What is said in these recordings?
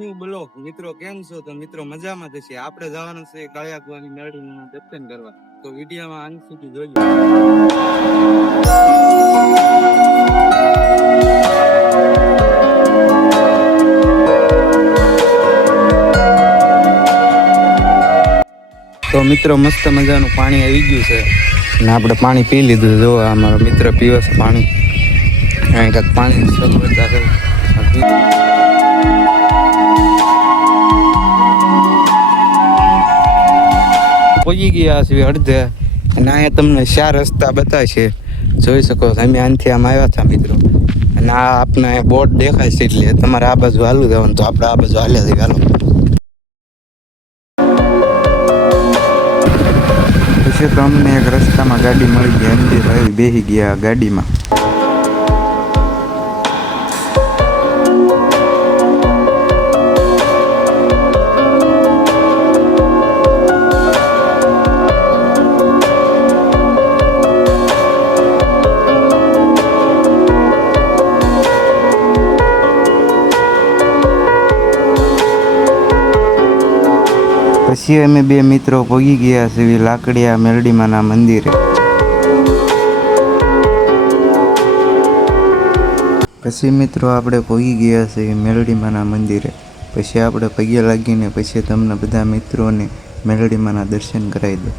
New blog. મિત્રો કેમ છો? તો મિત્રો મજામાં થશે. આપણે જવાનું છે કાળિયા કુવાની મેળવીમાં દર્શન કરવા. તો વિડીયોમાં અંત સુધી જોજો. તો મિત્રો મસ્ત મજાનું પાણી આવી ગયું છે અને આપણે પાણી પી લીધું. જો અમારો મિત્ર પીવે છે પાણી. અહીં કાંઈક પાણી સગવડતા છે. પહોંચી ગયા છે અડધે અને અહીંયા તમને 4 રસ્તા બતાવશે. જોઈ શકો છો. અમે આનથી આમ આવ્યા હતા મિત્રો અને આ આપણે બોટ દેખાય છે એટલે તમારે આ બાજુ હાલું જવાનું. તો આપણે આ બાજુ હાલ્યા જઈએ. હાલો. પછી તો અમને એક રસ્તામાં ગાડી મળી ગઈ. અંદર આવી બેસી ગયા ગાડીમાં. પછી અમે બે મિત્રો પહોંચી ગયા છીએ લાકડિયા મેલડીમાના મંદિરે. પછી મિત્રો આપણે પહોંચી ગયા છીએ મેલડીમાના મંદિરે. પછી આપણે પગે લાગીને પછી તમને બધા મિત્રોને મેલડીમાના દર્શન કરાવી દો.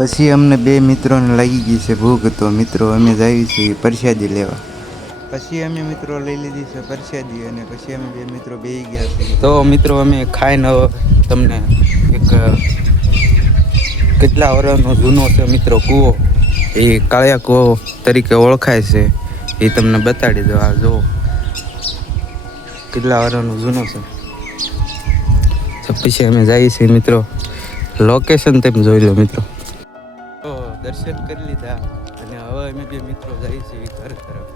પછી અમને બે મિત્રોને લાગી ગઈ છે ભૂખ. તો મિત્રો અમે જઈએ છીએ પ્રસાદી લેવા. પછી અમે મિત્રો લઈ લીધી છે પ્રસાદી અને પછી અમે બે મિત્રો બેસી ગયા છીએ. તો મિત્રો અમે ખાઈને તમને એક કેટલા વર્ષનો જૂનો છે મિત્રો કૂવો, એ કાળિયા કૂવો તરીકે ઓળખાય છે, એ તમને બતાડી દો. આ જો કેટલા વર્ષનો જૂનો છે. તો પછી અમે જઈએ છીએ મિત્રો. લોકેશન તેમ જોઈ લો મિત્રો. તો દર્શન કરી લીધા અને હવે અમે બે મિત્રો જઈએ છીએ ઘર તરફ.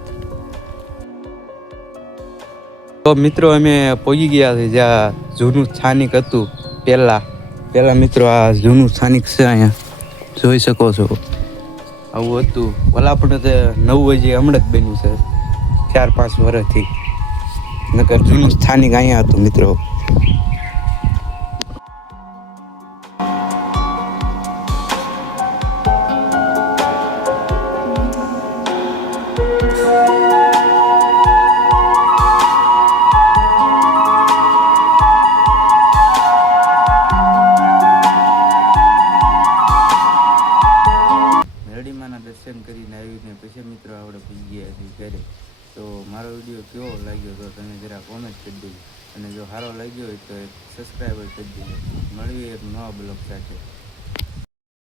તો મિત્રો અમે પહોંચી ગયા છીએ જ્યાં જૂનું સ્થાનિક હતું. પહેલા મિત્રો આ જૂનું સ્થાનિક છે. અહીંયા જોઈ શકો છો આવું હતું. ઓલા પણ તે નવું હજી હમણાં જ બન્યું છે 4-5 વર્ષથી. નકર જૂનું સ્થાનિક અહીંયા હતું મિત્રો. દર્શન કરીને આવીને પછી મિત્રો આપણે પહોંચી ગયા છીએ ઘરે. તો મારો વિડીયો કેવો લાગ્યો તો તમે જરા કોમેન્ટ કરી દેજો અને જો સારો લાગ્યો હોય તો સબસ્ક્રાઈબર કરી દેજો. મળીએ એક નવા બ્લોગ સાથે.